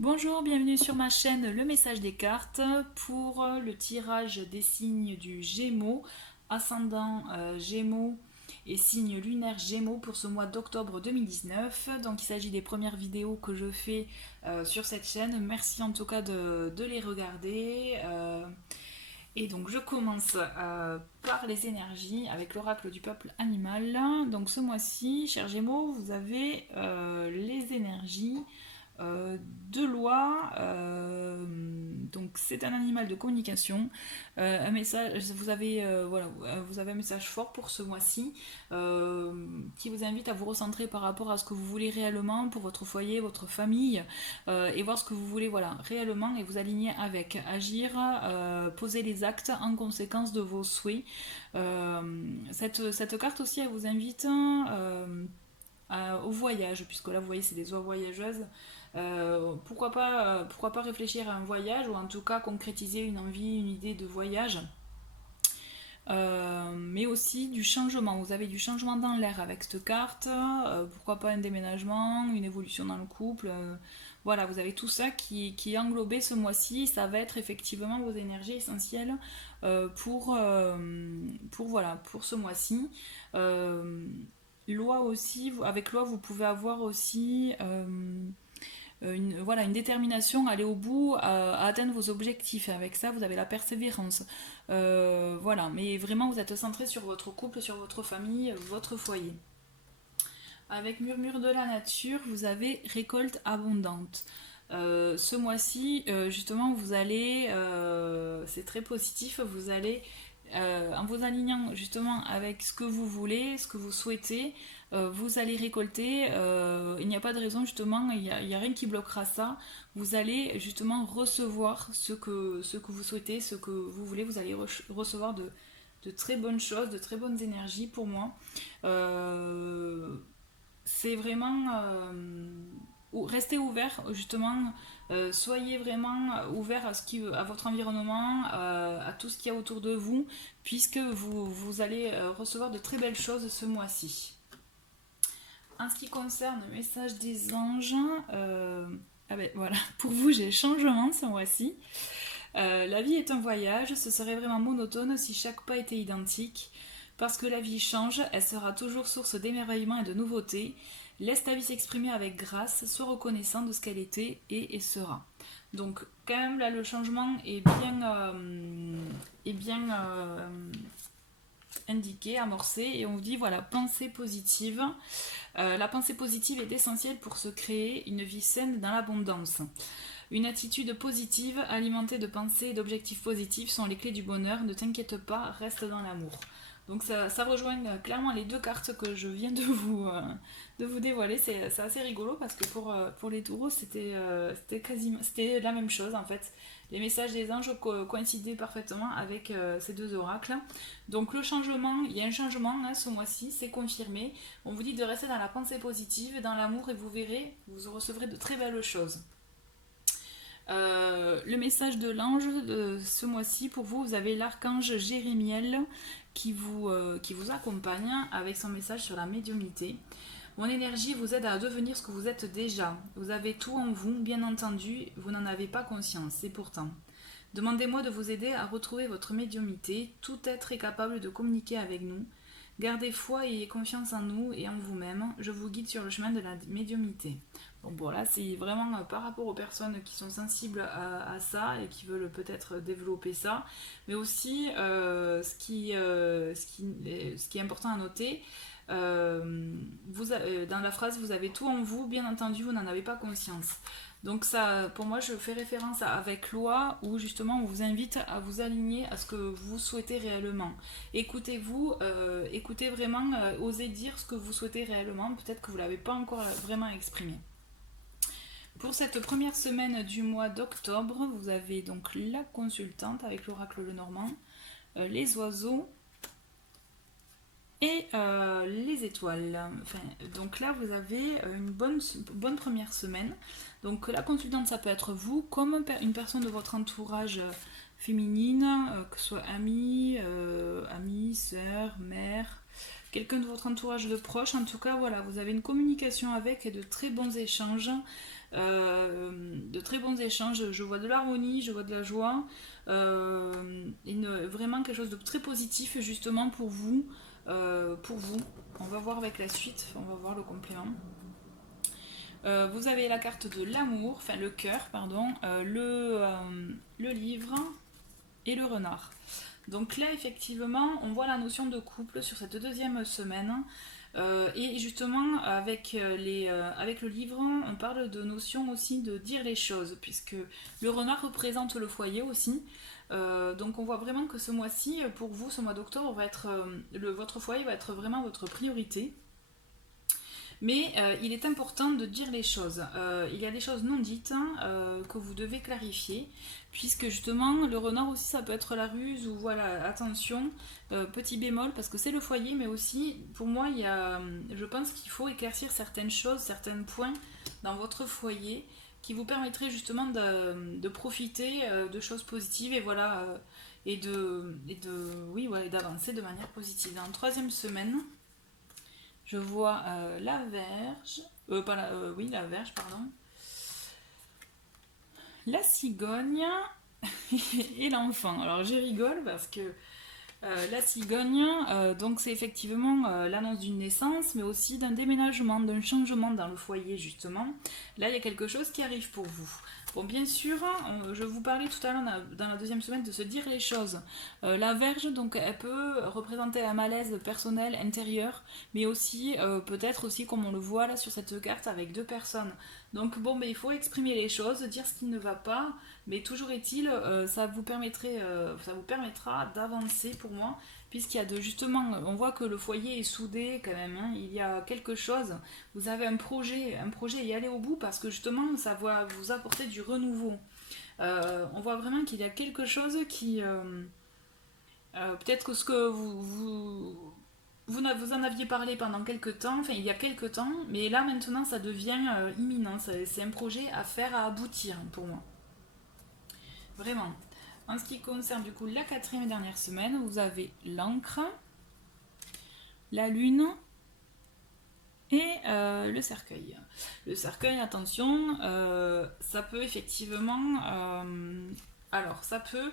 Bonjour, bienvenue sur ma chaîne Le Message des cartes pour le tirage des signes du Gémeaux, ascendant Gémeaux et signe lunaire Gémeaux pour ce mois d'octobre 2019. Donc il s'agit des premières vidéos que je fais sur cette chaîne. Merci en tout cas de les regarder. Et donc je commence par les énergies avec l'oracle du peuple animal. Donc ce mois-ci, chers Gémeaux, vous avez les énergies euh, de loi. Donc c'est un animal de communication. Un message, vous avez un message fort pour ce mois-ci qui vous invite à vous recentrer par rapport à ce que vous voulez réellement pour votre foyer, votre famille et voir ce que vous voulez réellement et vous aligner avec, agir, poser les actes en conséquence de vos souhaits. Cette carte aussi elle vous invite au voyage, puisque là vous voyez c'est des oies voyageuses. Pourquoi pas réfléchir à un voyage ou en tout cas concrétiser une envie, une idée de voyage. Mais aussi du changement. Vous avez du changement dans l'air avec cette carte. Pourquoi pas un déménagement, une évolution dans le couple. Voilà, vous avez tout ça qui est englobé ce mois-ci. Ça va être effectivement vos énergies essentielles pour ce mois-ci. Loi aussi, avec loi, vous pouvez avoir aussi une détermination, aller au bout, à atteindre vos objectifs. Et avec ça, vous avez la persévérance. Voilà, mais vraiment, vous êtes centré sur votre couple, sur votre famille, votre foyer. Avec murmure de la nature, vous avez récolte abondante. Ce mois-ci, justement, c'est très positif, vous allez, en vous alignant justement avec ce que vous voulez, ce que vous souhaitez, vous allez récolter. Il n'y a pas de raison, justement, il y a rien qui bloquera ça. Vous allez justement recevoir ce que vous souhaitez, ce que vous voulez. Vous allez recevoir de très bonnes choses, de très bonnes énergies pour moi. Euh, c'est vraiment restez ouvert justement, soyez vraiment ouvert à votre environnement, à tout ce qu'il y a autour de vous, puisque vous allez recevoir de très belles choses ce mois-ci. En ce qui concerne le message des anges, ah ben voilà, pour vous j'ai changement ce mois-ci. La vie est un voyage, ce serait vraiment monotone si chaque pas était identique. Parce que la vie change, elle sera toujours source d'émerveillement et de nouveautés. Laisse ta vie s'exprimer avec grâce, sois reconnaissant de ce qu'elle était et sera. Donc quand même là le changement est bien indiqué, amorcé et on vous dit voilà pensée positive. La pensée positive est essentielle pour se créer une vie saine dans l'abondance. Une attitude positive, alimentée de pensées et d'objectifs positifs sont les clés du bonheur. Ne t'inquiète pas, reste dans l'amour. Donc ça rejoint clairement les deux cartes que je viens de vous dévoiler. C'est assez rigolo parce que pour les taureaux, c'était la même chose en fait. Les messages des anges coïncidaient parfaitement avec ces deux oracles. Donc le changement, il y a un changement hein, ce mois-ci, c'est confirmé. On vous dit de rester dans la pensée positive, dans l'amour et vous verrez, vous recevrez de très belles choses. Le message de l'ange de ce mois-ci, pour vous, vous avez l'archange Jérémiel qui vous accompagne avec son message sur la médiumnité. Mon énergie vous aide à devenir ce que vous êtes déjà. Vous avez tout en vous, bien entendu, vous n'en avez pas conscience, et pourtant. Demandez-moi de vous aider à retrouver votre médiumnité. Tout être est capable de communiquer avec nous. Gardez foi et ayez confiance en nous et en vous-même. Je vous guide sur le chemin de la médiumnité. Bon là c'est vraiment par rapport aux personnes qui sont sensibles à ça et qui veulent peut-être développer ça, mais aussi ce qui est important à noter, dans la phrase vous avez tout en vous, bien entendu vous n'en avez pas conscience. Donc ça, pour moi, je fais référence avec loi où justement on vous invite à vous aligner à ce que vous souhaitez réellement. Écoutez-vous, écoutez vraiment, osez dire ce que vous souhaitez réellement. Peut-être que vous ne l'avez pas encore vraiment exprimé. Pour cette première semaine du mois d'octobre, vous avez donc la consultante avec l'oracle Lenormand, les oiseaux et les étoiles. Enfin, donc là, vous avez une bonne première semaine. Donc la consultante, ça peut être vous, comme une personne de votre entourage féminine, que ce soit amie, sœur, mère, quelqu'un de votre entourage de proche. En tout cas, voilà, vous avez une communication avec et de très bons échanges, très bons échanges, je vois de l'harmonie, je vois de la joie, vraiment quelque chose de très positif justement pour vous. On va voir avec la suite, on va voir le complément. Vous avez la carte de l'amour, enfin le cœur, pardon, le livre et le renard. Donc là, effectivement, on voit la notion de couple sur cette deuxième semaine. Et justement, avec le livre, on parle de notion aussi de dire les choses, puisque le renard représente le foyer aussi. Donc on voit vraiment que ce mois-ci, pour vous, ce mois d'octobre, votre foyer va être vraiment votre priorité. Mais il est important de dire les choses. Il y a des choses non dites que vous devez clarifier, puisque justement le renard aussi ça peut être la ruse ou voilà, attention, petit bémol, parce que c'est le foyer, mais aussi pour moi je pense qu'il faut éclaircir certaines choses, certains points dans votre foyer qui vous permettraient justement de profiter de choses positives et voilà, oui, ouais, d'avancer de manière positive. Dans la troisième semaine, je vois la verge, oui, la verge, pardon, la cigogne et l'enfant. Alors je rigole parce que la cigogne, donc c'est effectivement l'annonce d'une naissance, mais aussi d'un déménagement, d'un changement dans le foyer justement. Là, il y a quelque chose qui arrive pour vous. Bon, bien sûr, je vous parlais tout à l'heure dans la deuxième semaine de se dire les choses. La verge, donc, elle peut représenter un malaise personnel, intérieur, mais aussi, peut-être aussi, comme on le voit là sur cette carte, avec deux personnes. Donc, bon, mais il faut exprimer les choses, dire ce qui ne va pas, mais toujours est-il, ça vous permettra d'avancer pour moi, puisqu'il y a justement, on voit que le foyer est soudé quand même, hein, il y a quelque chose, vous avez un projet et aller au bout, parce que justement, ça va vous apporter du renouveau. On voit vraiment qu'il y a quelque chose qui, peut-être que ce que vous en aviez parlé pendant quelques temps, enfin il y a quelques temps, mais là maintenant ça devient imminent, c'est un projet à faire, à aboutir pour moi. Vraiment. En ce qui concerne du coup la quatrième et dernière semaine, vous avez l'encre, la lune et le cercueil. Le cercueil, attention, ça peut effectivement... alors, ça peut...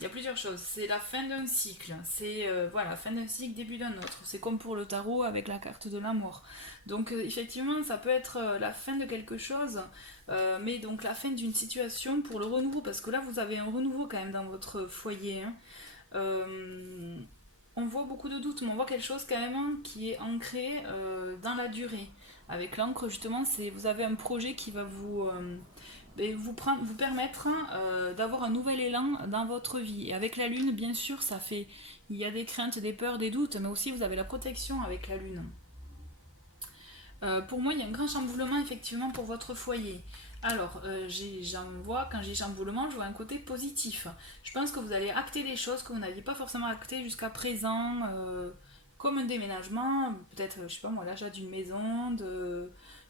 Il y a plusieurs choses. C'est la fin d'un cycle. C'est voilà, fin d'un cycle, début d'un autre. C'est comme pour le tarot avec la carte de la mort. Donc effectivement, ça peut être la fin de quelque chose, mais donc la fin d'une situation pour le renouveau, parce que là vous avez un renouveau quand même dans votre foyer. Hein. Euh, on voit beaucoup de doutes, mais on voit quelque chose quand même hein, qui est ancré dans la durée. Avec l'encre, justement, vous avez un projet qui va vous permettre d'avoir un nouvel élan dans votre vie. Et avec la lune, bien sûr, il y a des craintes, des peurs, des doutes, mais aussi vous avez la protection avec la lune. Pour moi, il y a un grand chamboulement effectivement pour votre foyer. Alors, quand j'ai chamboulement, je vois un côté positif. Je pense que vous allez acter des choses que vous n'aviez pas forcément actées jusqu'à présent, comme un déménagement, peut-être, je sais pas moi, l'achat d'une maison,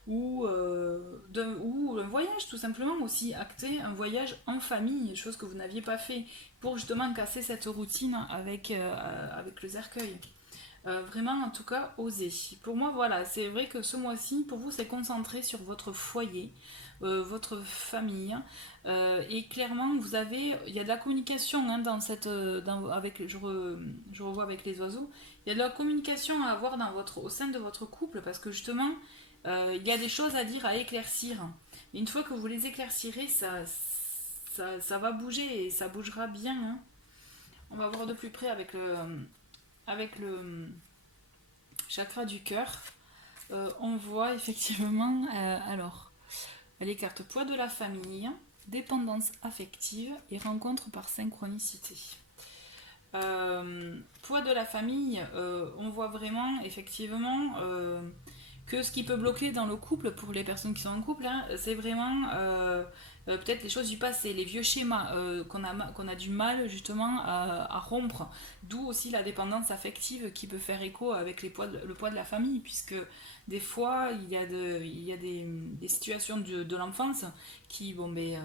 ou un voyage tout simplement aussi, acter un voyage en famille, chose que vous n'aviez pas fait, pour justement casser cette routine avec le cercueil. Vraiment, en tout cas, oser. Pour moi, voilà, c'est vrai que ce mois-ci, pour vous, c'est concentré sur votre foyer, votre famille. Et clairement, il y a de la communication hein, je revois avec les oiseaux. Il y a de la communication à avoir au sein de votre couple parce que justement, il y a des choses à dire, à éclaircir. Et une fois que vous les éclaircirez, ça va bouger et ça bougera bien. Hein. On va voir de plus près avec le chakra du cœur, on voit effectivement alors les cartes poids de la famille, dépendance affective et rencontre par synchronicité. Poids de la famille, on voit vraiment effectivement que ce qui peut bloquer dans le couple pour les personnes qui sont en couple, hein, c'est vraiment peut-être les choses du passé, les vieux schémas qu'on a du mal justement à rompre. D'où aussi la dépendance affective qui peut faire écho avec le poids de la famille, puisque des fois il y a des situations de l'enfance qui, les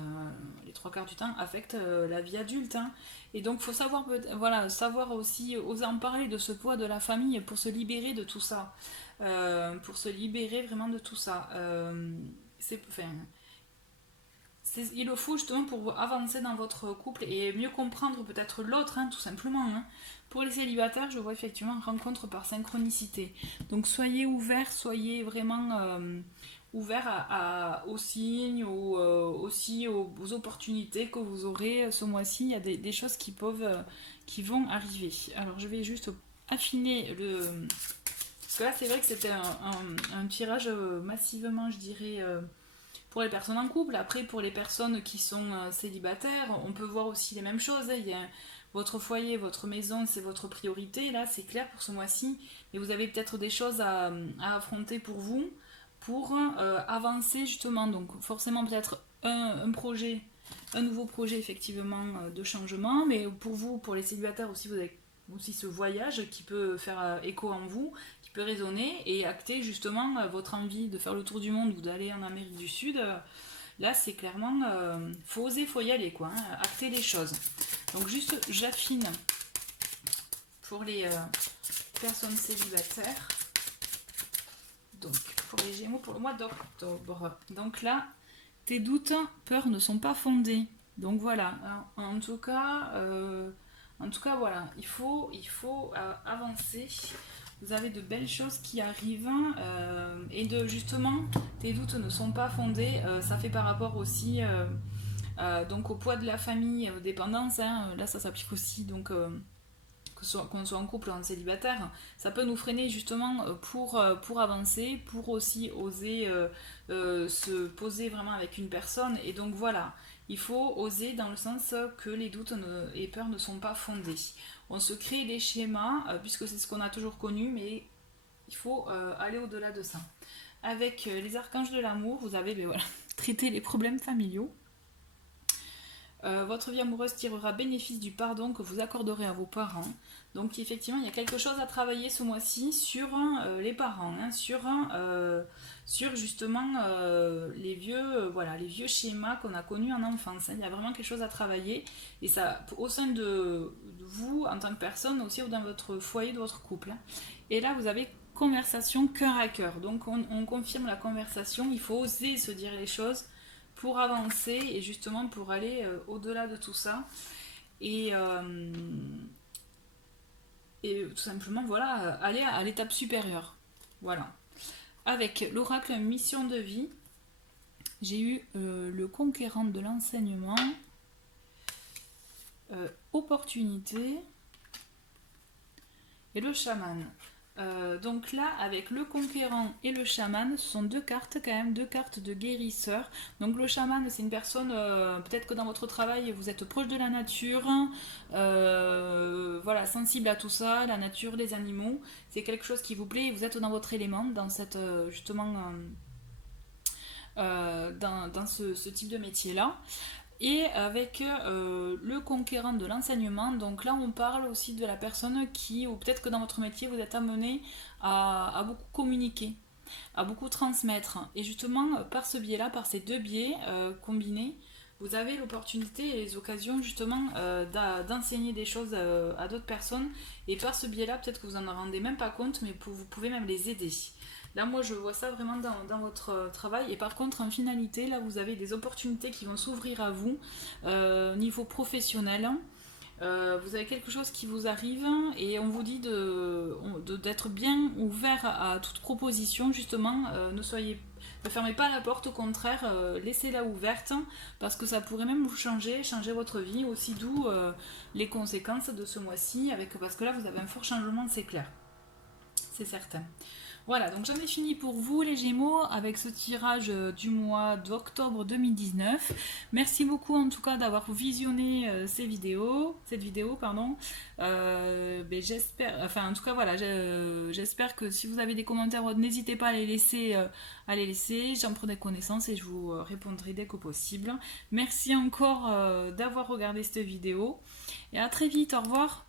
trois quarts du temps, affectent la vie adulte. Hein. Et donc il faut savoir aussi oser en parler de ce poids de la famille pour se libérer de tout ça. Pour se libérer vraiment de tout ça. il le faut justement pour avancer dans votre couple et mieux comprendre peut-être l'autre, hein, tout simplement. Hein. Pour les célibataires, je vois effectivement rencontre par synchronicité. Donc soyez ouverts, soyez vraiment ouverts aux signes, aussi aux opportunités que vous aurez ce mois-ci. Il y a des choses qui vont arriver. Alors je vais juste affiner le... Parce que là c'est vrai que c'était un tirage massivement, je dirais... pour les personnes en couple. Après, pour les personnes qui sont célibataires, on peut voir aussi les mêmes choses. Il y a votre foyer, votre maison, c'est votre priorité. Là, c'est clair pour ce mois-ci. Mais vous avez peut-être des choses à affronter pour vous, pour avancer justement. Donc, forcément, peut-être un projet, un nouveau projet, effectivement, de changement. Mais pour vous, pour les célibataires aussi, vous avez aussi ce voyage qui peut faire écho en vous, qui peut résonner et acter justement votre envie de faire le tour du monde ou d'aller en Amérique du Sud. Là, c'est clairement, faut oser, faut y aller, quoi, hein, acter les choses. Donc juste, j'affine pour les personnes célibataires. Donc, pour les Gémeaux, pour le mois d'octobre. Donc là, tes doutes, peurs ne sont pas fondés. Donc voilà, en tout cas, voilà, il faut avancer. Vous avez de belles choses qui arrivent et justement, tes doutes ne sont pas fondés. Ça fait par rapport aussi donc au poids de la famille, aux dépendances. Hein, là, ça s'applique aussi donc qu'on soit en couple ou en célibataire. Ça peut nous freiner justement pour avancer, pour aussi oser se poser vraiment avec une personne. Et donc voilà, il faut oser dans le sens que les doutes et peurs ne sont pas fondés. On se crée des schémas, puisque c'est ce qu'on a toujours connu, mais il faut aller au-delà de ça. Avec les archanges de l'amour, vous avez voilà, traité les problèmes familiaux. Votre vie amoureuse tirera bénéfice du pardon que vous accorderez à vos parents. Donc effectivement, il y a quelque chose à travailler ce mois-ci sur les parents, hein, sur justement les vieux schémas qu'on a connus en enfance. Hein. Il y a vraiment quelque chose à travailler et ça au sein de vous en tant que personne, aussi dans votre foyer, de votre couple. Hein. Et là, vous avez conversation cœur à cœur. Donc on confirme la conversation. Il faut oser se dire les choses pour avancer et justement pour aller au-delà de tout ça et tout simplement voilà aller à l'étape supérieure. Voilà. Avec l'oracle mission de vie, j'ai eu le conquérant de l'enseignement, opportunité et le chaman. Donc là, avec le conquérant et le chaman, ce sont deux cartes quand même, deux cartes de guérisseur. Donc le chaman, c'est une personne, peut-être que dans votre travail, vous êtes proche de la nature, voilà, sensible à tout ça, la nature, les animaux. C'est quelque chose qui vous plaît et vous êtes dans votre élément, dans cette, justement, dans ce type de métier-là. Et avec le conquérant de l'enseignement, donc là on parle aussi de la personne qui, ou peut-être que dans votre métier vous êtes amené à beaucoup communiquer, à beaucoup transmettre. Et justement par ce biais-là, par ces deux biais combinés, vous avez l'opportunité et les occasions justement d'enseigner des choses à d'autres personnes. Et par ce biais-là, peut-être que vous n'en rendez même pas compte, mais vous pouvez même les aider. Là, moi, je vois ça vraiment dans votre travail. Et par contre, en finalité, là, vous avez des opportunités qui vont s'ouvrir à vous niveau professionnel. Vous avez quelque chose qui vous arrive et on vous dit d'être bien ouvert à toute proposition, justement. Ne fermez pas la porte, au contraire, laissez-la ouverte parce que ça pourrait même vous changer votre vie. Aussi d'où les conséquences de ce mois-ci, parce que là, vous avez un fort changement, c'est clair. C'est certain. Voilà, donc j'en ai fini pour vous les Gémeaux avec ce tirage du mois d'octobre 2019. Merci beaucoup en tout cas d'avoir visionné cette vidéo, j'espère, enfin en tout cas voilà, j'espère que si vous avez des commentaires, n'hésitez pas à les laisser, j'en prenais connaissance et je vous répondrai dès que possible. Merci encore d'avoir regardé cette vidéo et à très vite, au revoir.